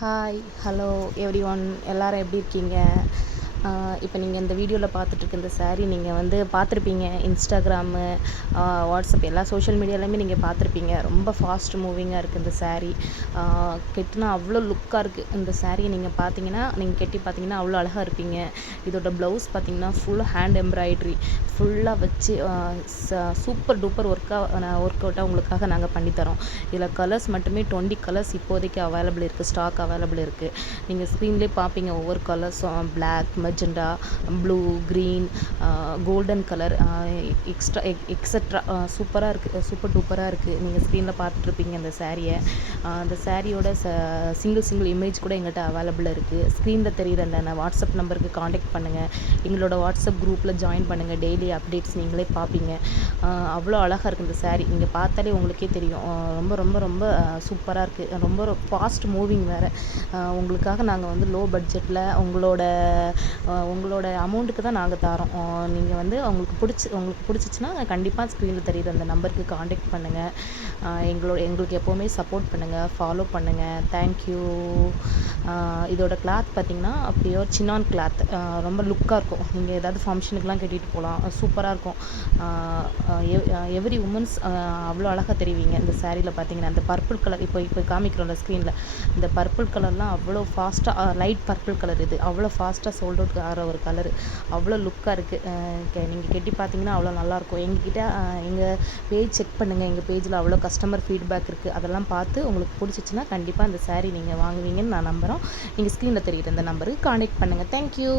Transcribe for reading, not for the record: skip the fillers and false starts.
Hi, hello everyone. எல்லாரும் எப்படி இருக்கீங்க? இப்போ நீங்கள் இந்த வீடியோவில் பார்த்துட்ருக்க இந்த saree நீங்கள் வந்து பார்த்துருப்பீங்க. இன்ஸ்டாகிராமு, வாட்ஸ்அப் எல்லா சோஷியல் மீடியாலையுமே நீங்கள் பார்த்துருப்பீங்க. ரொம்ப ஃபாஸ்ட் மூவிங்காக இருக்குது இந்த saree. கெட்டினா அவ்வளோ லுக்காக இருக்குது. இந்த சாரியை நீங்கள் பார்த்தீங்கன்னா, நீங்கள் கெட்டி பார்த்தீங்கன்னா அவ்வளோ அழகாக இருப்பீங்க. இதோட ப்ளவுஸ் பார்த்தீங்கன்னா ஃபுல் ஹேண்ட் எம்ப்ராய்ட்ரி ஃபுல்லாக வச்சு சூப்பர் டூப்பர் ஒர்க் அவுட்டாக உங்களுக்காக நாங்கள் பண்ணித்தரோம். இதில் கலர்ஸ் மட்டுமே 20 கலர்ஸ் இப்போதைக்கு அவைலபிள் இருக்குது, ஸ்டாக் அவைலபிள் இருக்குது. நீங்கள் ஸ்க்ரீன்லேயே பார்ப்பீங்க ஒவ்வொரு கலர்ஸும். Black, magenta, blue, green, golden colour, extra சூப்பராக இருக்குது, சூப்பர் டூப்பராக இருக்குது. நீங்கள் ஸ்க்ரீனில் பார்த்துட்ருப்பீங்க அந்த சாரியை. அந்த சாரியோட சிங்கிள் இமேஜ் கூட எங்கள்கிட்ட அவைலபிள் இருக்குது. ஸ்க்ரீனில் தெரிகிற அந்த வாட்ஸ்அப் நம்பருக்கு காண்டாக்ட் பண்ணுங்கள். எங்களோட வாட்ஸ்அப் குரூப்பில் ஜாயின் பண்ணுங்கள். டெய்லி அப்டேட்ஸ் நீங்களே பார்ப்பீங்க. அவ்வளோ அழகாக இருக்குது இந்த சாரீ. நீங்கள் பார்த்தாலே உங்களுக்கே தெரியும். ரொம்ப ரொம்ப ரொம்ப சூப்பராக இருக்குது. ரொம்ப ஃபாஸ்ட் மூவிங் வேறு. உங்களுக்காக நாங்கள் வந்து லோ பட்ஜெட்டில் உங்களோட அமௌண்ட்டுக்கு தான் நாங்கள் தரோம். நீங்கள் வந்து உங்களுக்கு பிடிச்சிச்சின்னா கண்டிப்பாக ஸ்க்ரீனில் தெரியுற அந்த நம்பருக்கு காண்டாக்ட் பண்ணுங்கள். எங்களுக்கு எப்போவுமே சப்போர்ட் பண்ணுங்கள், ஃபாலோ பண்ணுங்கள். தேங்க்யூ. இதோட கிளாத் பார்த்திங்கன்னா பியூர் சினான் கிளாத். ரொம்ப லுக்காக இருக்கும். நீங்கள் ஏதாவது ஃபங்க்ஷனுக்குலாம் கட்டிட்டு போகலாம். சூப்பராக இருக்கும். எவ்ரி உமன்ஸ் அவ்வளோ அழகாக தெரிவிங்க இந்த சாரியில். பார்த்தீங்கன்னா அந்த பர்பிள் கலர் இப்போ காமிக்கிறோம்ல ஸ்க்ரீனில், இந்த பர்பிள் கலர்லாம் அவ்வளோ ஃபாஸ்ட்டாக, லைட் பர்பிள் கலர் இது அவ்வளோ ஃபாஸ்ட்டாக சோல்ட் அவுட் ஆகிற ஒரு கலரு. அவ்வளோ லுக்காக இருக்குது. நீங்கள் கெட்டி பார்த்தீங்கன்னா அவ்வளோ நல்லாயிருக்கும். எங்கள் பேஜ் செக் பண்ணுங்கள். எங்கள் பேஜில் அவ்வளோ கஸ்டமர் ஃபீட்பேக் இருக்குது. அதெல்லாம் பார்த்து உங்களுக்கு பிடிச்சிச்சின்னா கண்டிப்பாக இந்த சாரீ நீங்கள் வாங்குவீங்கன்னு நான் நம்புகிறோம். நீங்கள் ஸ்க்ரீனில் தெரியுற இந்த நம்பருக்கு காண்டாக்ட் பண்ணுங்கள். தேங்க்யூ.